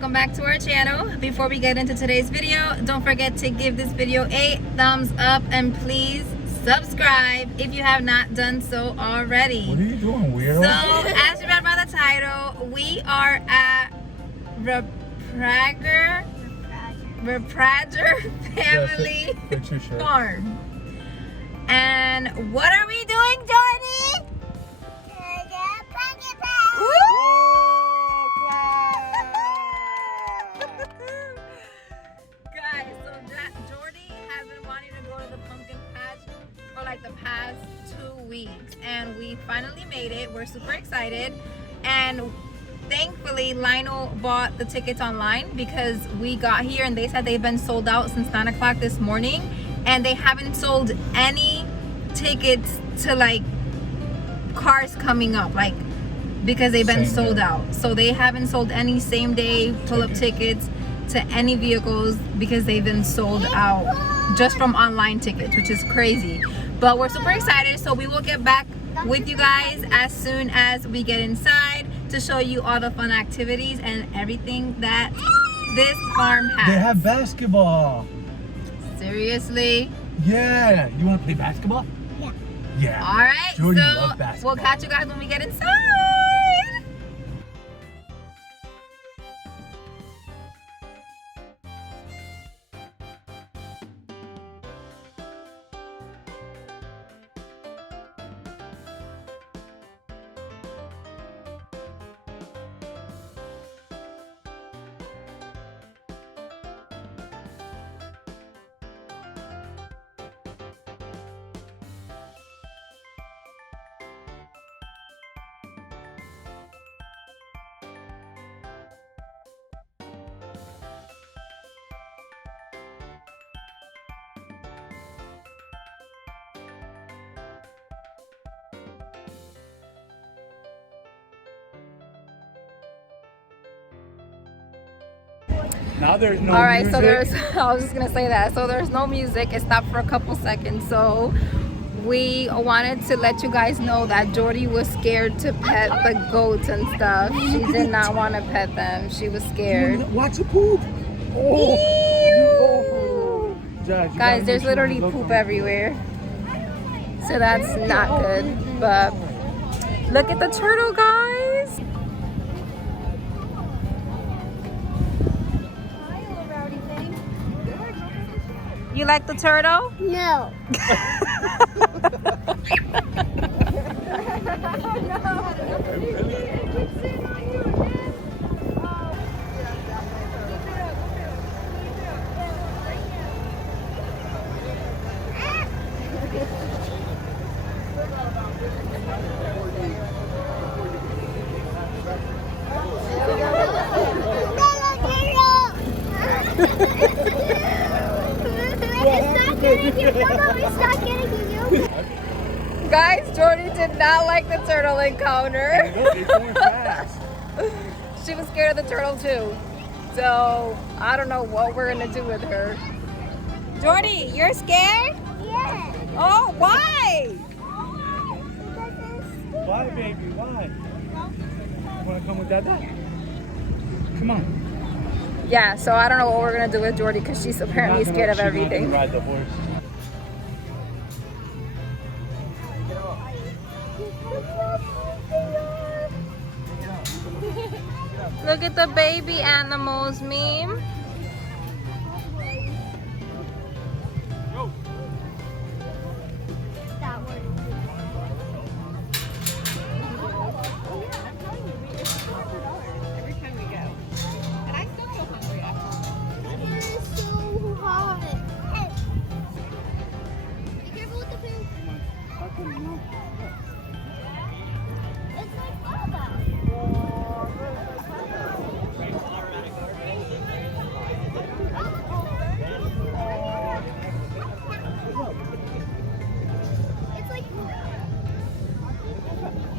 welcome back to our channel. Before we get into today's video, don't forget to give this video a thumbs up and please subscribe if you have not done so already. What are you doing, weirdo? So, as you read by the title, we are at Raprager Family Farm. And what are we doing, Jordy? Guys, so Jordy has been wanting to go to the pumpkin patch for like the past 2 weeks, and we finally made it. We're super excited, and thankfully Lionel bought the tickets online because we got here and they said they've been sold out since 9 o'clock this morning, and they haven't sold any tickets to like cars coming up, like because they've been sold out. So they haven't sold any same day pull-up tickets to any vehicles because they've been sold out just from online tickets, which is crazy. But we're super excited, so we will get back with you guys as soon as we get inside to show you all the fun activities and everything that this farm has. They have basketball. Seriously? Yeah. You want to play basketball? Yeah. Yeah. All right. Jordy so loves basketball. we'll catch you guys when we get inside. Now there's no All right, music. so there's, I was just gonna say that. So there's no music. It stopped for a couple seconds. So we wanted to let you guys know that Jordy was scared to pet the goats and stuff. She did not want to pet them. She was scared. Watch the poop. Oh. Judge, Guys, there's literally poop everywhere. So that's not good. But look at the turtle, guys. You like the turtle? No. Guys, Jordy did not like the turtle encounter. She was scared of the turtle too. So I don't know what we're gonna do with her. Jordy, you're scared? Yeah. Oh, why? Why, baby? Why? You want to come with Dada? Come on. Yeah, so I don't know what we're gonna do with Jordy because she's apparently scared of everything. She's not gonna ride the horse. Look at the baby animals meme.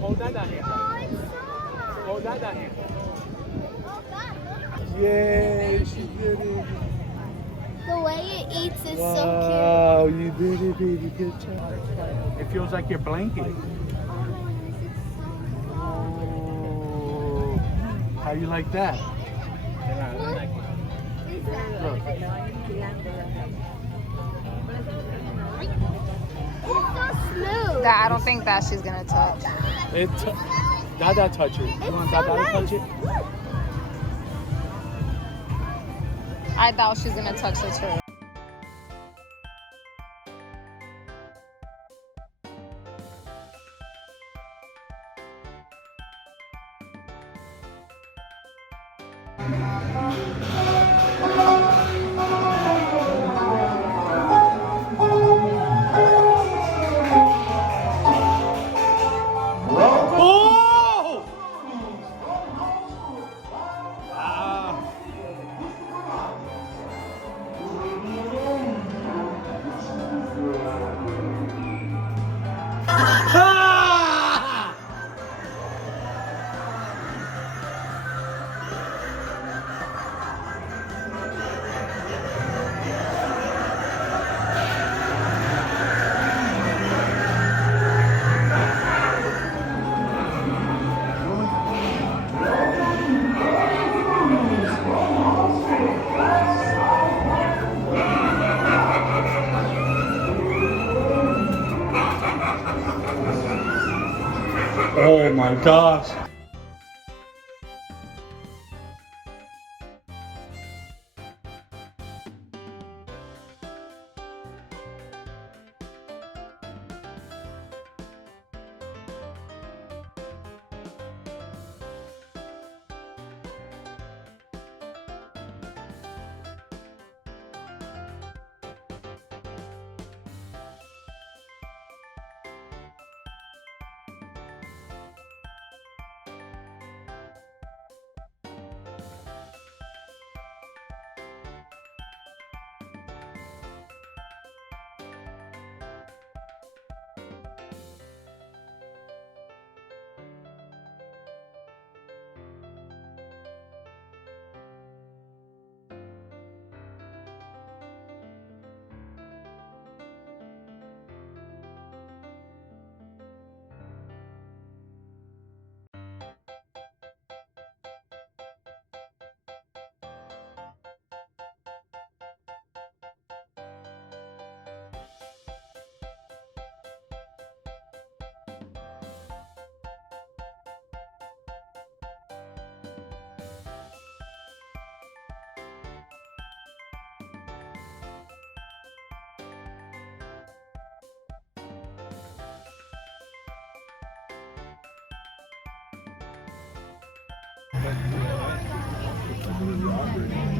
Hold that down here. Hold that down here. Yay, she did it. The way it eats is so Wow, you did it, baby. Good job. It feels like your blanket. Oh, how you like that? Smooth. I don't think that she's gonna touch. Dada touch it. You want Dada to touch it? I thought she was gonna touch the turtle. Oh! Ah! Oh my gosh.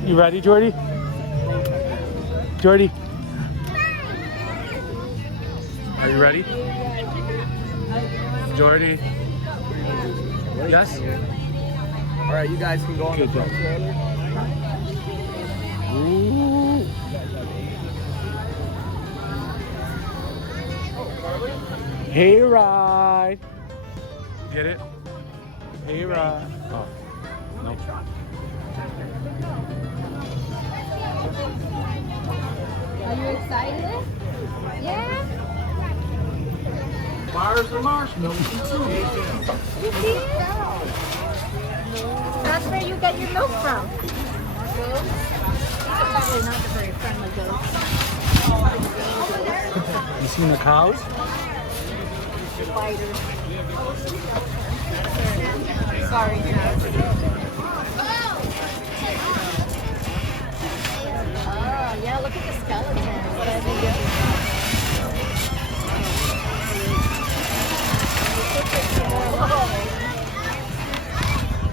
You ready, Jordy? Jordy? Are you ready? Jordy? Yes? All right, you guys can go on the Good front job. stroller. Ooh. Hey, ride. Get it? Hey, ride. Oh, no. Are you excited? Yeah? Bars and marshmallows. That's where you get your milk from. Probably not the very friendly goats. You seen the cows? Spiders. Sorry, Jeff. Oh, yeah, look at the skeletons.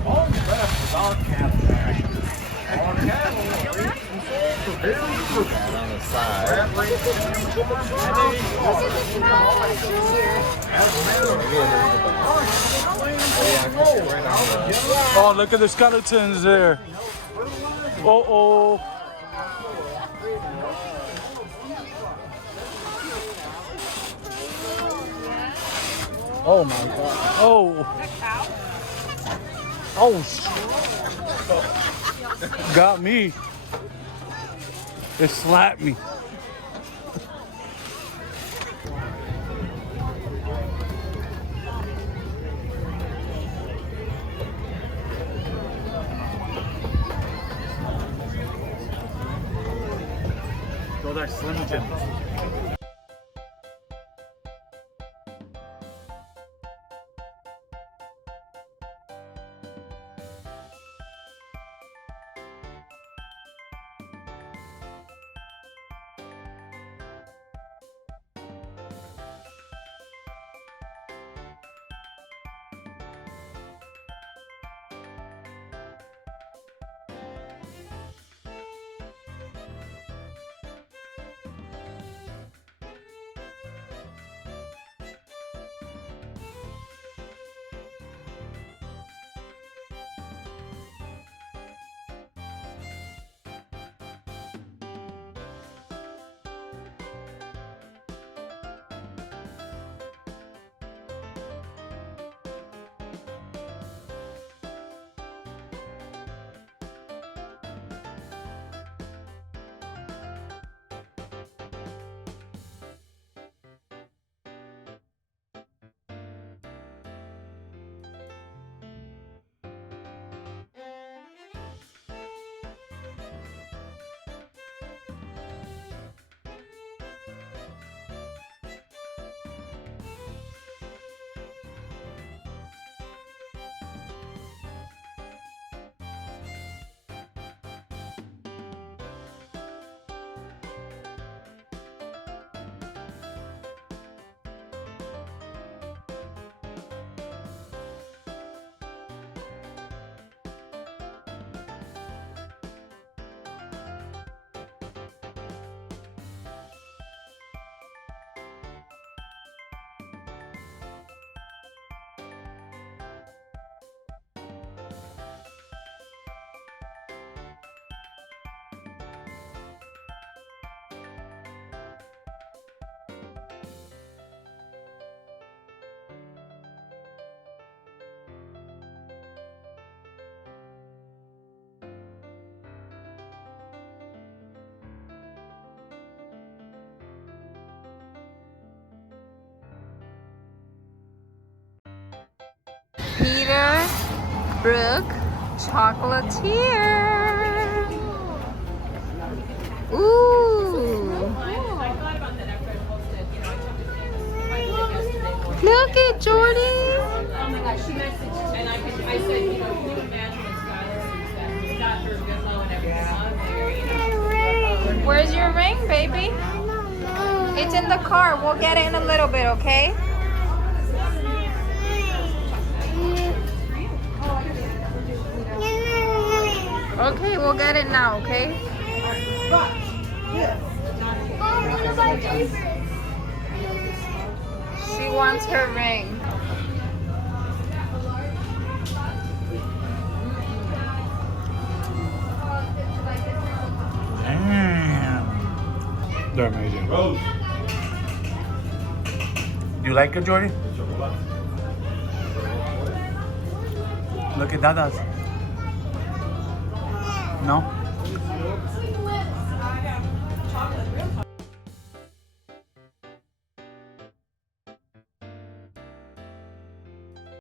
All the rest is our cattle. Our cattle are raised and sold for very fruitful. On the side. Oh, look at the skeletons there. Uh-oh. Oh my God. Oh. Oh. Got me. It slapped me. Those are Slim Jims. Peter, Brooke, chocolatier. Ooh. Look at Jordy. Oh my gosh, she messaged and I said, you know, can you imagine what Skylar sees that? Got her good low and everything on there, you know. Where's your ring, baby? It's in the car. We'll get it in a little bit, okay? Okay, we'll get it now, okay? She wants her ring. Damn. They're amazing. You like it, Jordy? Look at Dada's. No?